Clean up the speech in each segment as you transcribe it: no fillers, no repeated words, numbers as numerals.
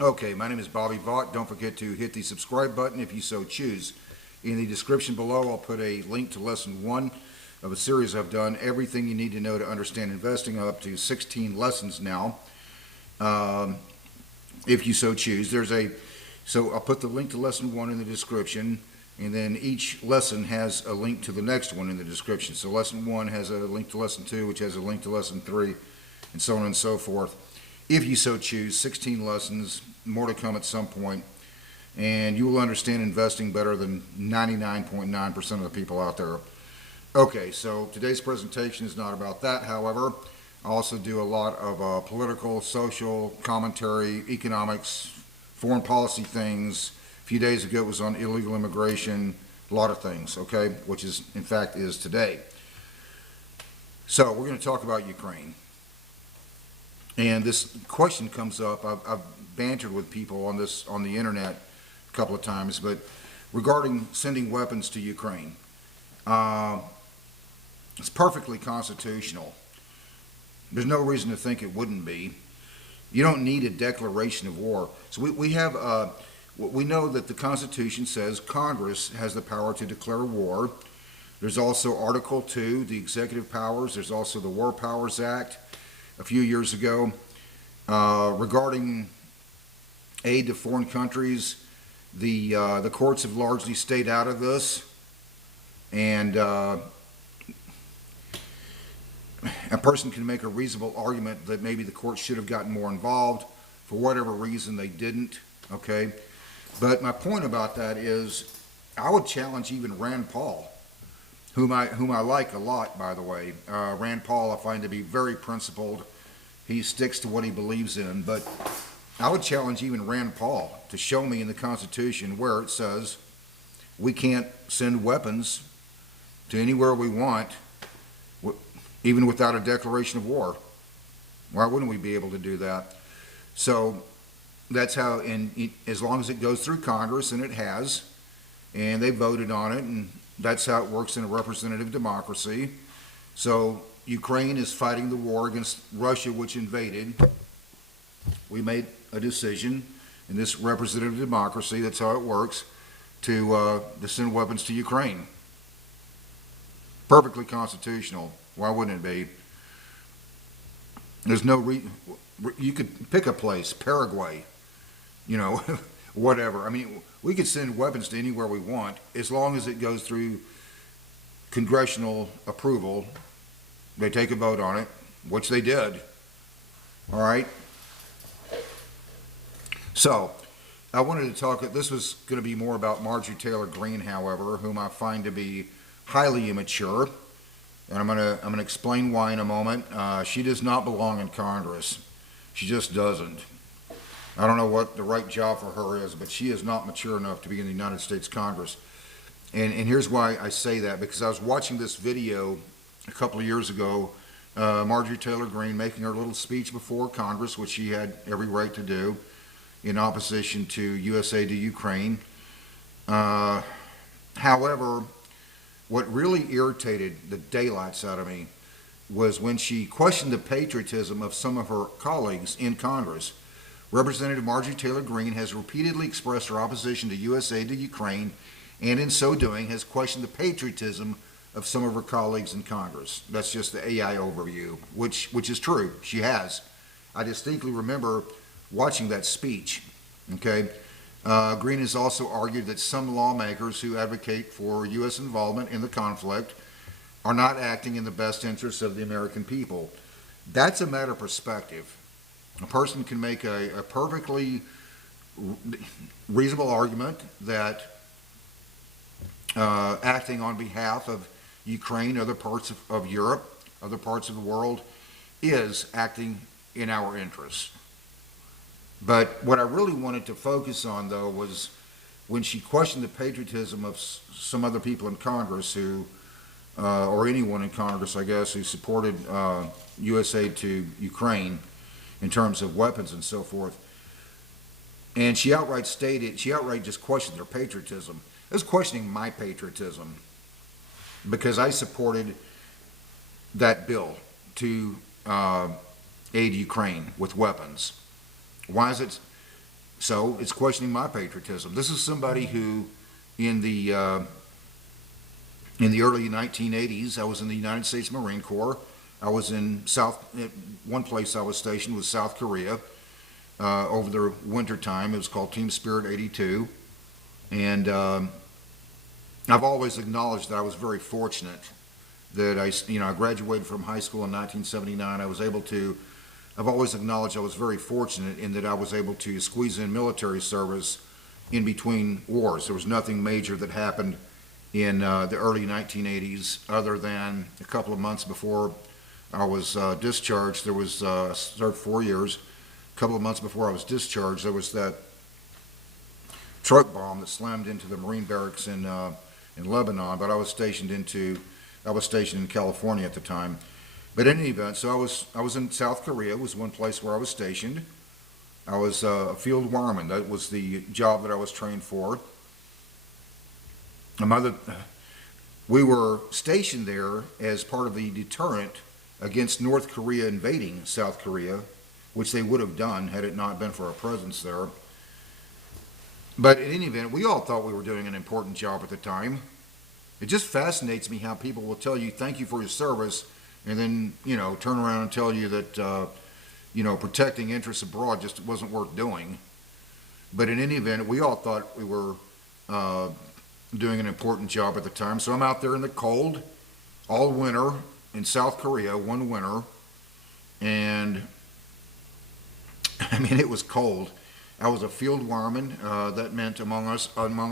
Okay, my name is Bobby Vaught. Don't forget to hit the subscribe button if you so choose. In the description below, I'll put a link to lesson 1 of a series I've done, Everything You Need to Know to Understand Investing, up to 16 lessons now, if you so choose. So I'll put the link to lesson 1 in the description, and then each lesson has a link to the next one in the description. So lesson 1 has a link to lesson 2, which has a link to lesson 3, and so on and so forth. If you so choose, 16 lessons, more to come at some point, and you will understand investing better than 99.9% of the people out there. Okay, so today's presentation is not about that. However, I also do a lot of political, social, commentary, economics, foreign policy things. A few days ago it was on illegal immigration, a lot of things, okay, which is, in fact, is today. So we're going to talk about Ukraine. And this question comes up. I've bantered with people on the internet a couple of times, but regarding sending weapons to Ukraine, it's perfectly constitutional. There's no reason to think it wouldn't be. You don't need a declaration of war. So we know that the Constitution says Congress has the power to declare war. There's also Article 2, the executive powers. There's also the War Powers Act a few years ago regarding aid to foreign countries. The courts have largely stayed out of this, and a person can make a reasonable argument that maybe the courts should have gotten more involved. For whatever reason, they didn't. Okay, but my point about that is, I would challenge even Rand Paul, whom I like a lot, by the way. Rand Paul I find to be very principled. He sticks to what he believes in, but I would challenge even Rand Paul to show me in the Constitution where it says we can't send weapons to anywhere we want, even without a declaration of war. Why wouldn't we be able to do that? So that's how, and as long as it goes through Congress, and it has, and they voted on it, and that's how it works in a representative democracy. So Ukraine is fighting the war against Russia, which invaded. We made a decision in this representative democracy, that's how it works, to send weapons to Ukraine. Perfectly constitutional. Why wouldn't it be? There's no you could pick a place, Paraguay, whatever. I mean, we could send weapons to anywhere we want as long as it goes through congressional approval. They take a vote on it, which they did. All right. So I wanted to talk, this was going to be more about Marjorie Taylor Greene, however, whom I find to be highly immature. And I'm going to explain why in a moment. She does not belong in Congress. She just doesn't. I don't know what the right job for her is, but she is not mature enough to be in the United States Congress. And here's why I say that, because I was watching this video a couple of years ago, Marjorie Taylor Greene making her little speech before Congress, which she had every right to do, in opposition to U.S. aid to Ukraine. However, what really irritated the daylights out of me was when she questioned the patriotism of some of her colleagues in Congress. Representative Marjorie Taylor Greene has repeatedly expressed her opposition to U.S. aid to Ukraine, and in so doing has questioned the patriotism of some of her colleagues in Congress. That's just the AI overview, which is true. She has. I distinctly remember watching that speech. Okay, Greene has also argued that some lawmakers who advocate for U.S. involvement in the conflict are not acting in the best interests of the American people. That's a matter of perspective. A person can make a perfectly reasonable argument that acting on behalf of Ukraine, other parts of Europe, other parts of the world, is acting in our interests. But what I really wanted to focus on, though, was when she questioned the patriotism of some other people in Congress who, or anyone in Congress, I guess, who supported U.S. aid to Ukraine in terms of weapons and so forth. And she outright just questioned their patriotism. I was questioning my patriotism because I supported that bill to aid Ukraine with weapons. Why is it? So it's questioning my patriotism. This is somebody who, in the early 1980s, I was in the United States Marine Corps. I was in one place I was stationed was South Korea over the winter time. It was called Team Spirit 82. And I've always acknowledged that I was very fortunate that I graduated from high school in 1979. I've always acknowledged I was very fortunate in that I was able to squeeze in military service in between wars. There was nothing major that happened in the early 1980s other than a couple of months before I was discharged. There was, served 4 years. A couple of months before I was discharged, there was that truck bomb that slammed into the Marine barracks in Lebanon, but I was stationed in California at the time. But in any event, so I was in South Korea, was one place where I was stationed. I was a field wireman. That was the job that I was trained for. We were stationed there as part of the deterrent against North Korea invading South Korea, which they would have done had it not been for our presence there. But in any event, we all thought we were doing an important job at the time. It just fascinates me how people will tell you thank you for your service and then, turn around and tell you that, protecting interests abroad just wasn't worth doing. But in any event, we all thought we were doing an important job at the time. So I'm out there in the cold all winter in South Korea, one winter, and it was cold. I was a field wireman. That meant, among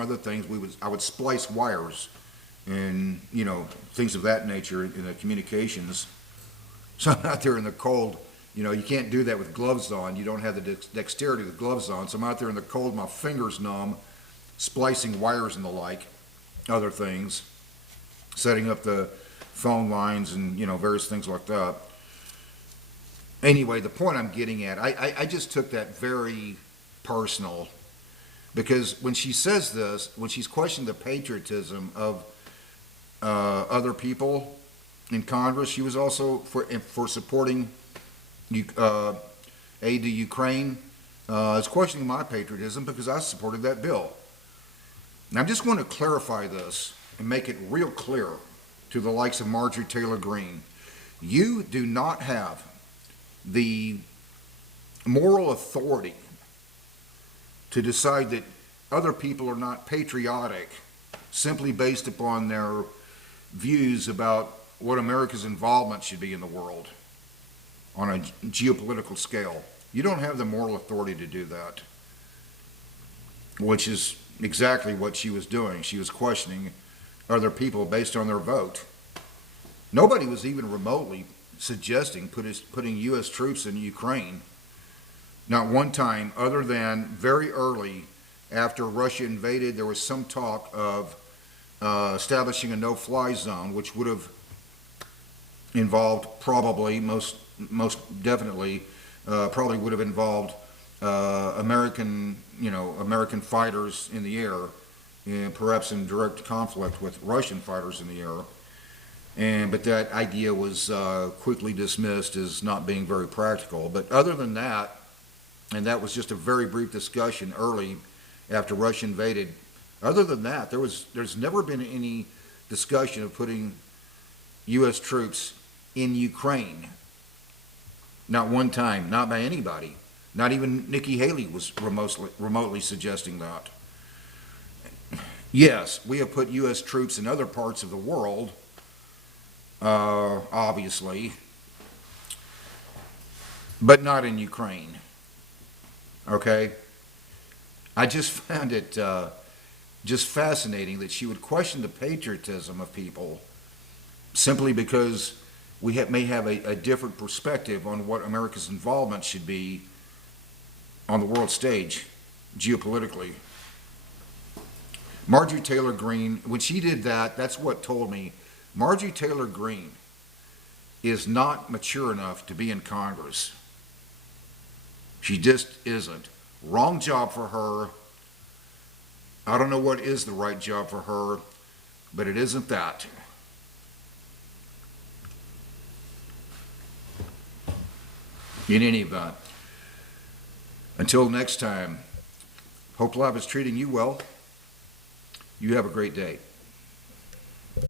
other things, I would splice wires and, things of that nature in the communications. So I'm out there in the cold. You can't do that with gloves on. You don't have the dexterity with gloves on. So I'm out there in the cold, my fingers numb, splicing wires and the like, other things, setting up the phone lines and, various things like that. Anyway, the point I'm getting at, I just took that very personal, because when she says this, when she's questioning the patriotism of other people in Congress, she was also for supporting aid to Ukraine. Is questioning my patriotism because I supported that bill. And I just want to clarify this and make it real clear to the likes of Marjorie Taylor Greene. You do not have the moral authority to decide that other people are not patriotic simply based upon their views about what America's involvement should be in the world on a geopolitical scale. You don't have the moral authority to do that, which is exactly what she was doing. She was questioning other people based on their vote. Nobody was even remotely suggesting putting U.S. troops in Ukraine. Not one time, other than very early after Russia invaded, there was some talk of establishing a no-fly zone, which would have involved probably, most definitely, probably would have involved American fighters in the air, and perhaps in direct conflict with Russian fighters in the air. But that idea was quickly dismissed as not being very practical. But other than that, and that was just a very brief discussion early after Russia invaded. Other than that, there's never been any discussion of putting U.S. troops in Ukraine. Not one time, not by anybody. Not even Nikki Haley was remotely suggesting that. Yes, we have put U.S. troops in other parts of the world, obviously, but not in Ukraine. Okay? I just found it just fascinating that she would question the patriotism of people simply because we may have a different perspective on what America's involvement should be on the world stage, geopolitically. Marjorie Taylor Greene, when she did that, that's what told me Marjorie Taylor Greene is not mature enough to be in Congress. She just isn't. Wrong job for her. I don't know what is the right job for her, but it isn't that. In any event, until next time, Hope Life is treating you well. You have a great day.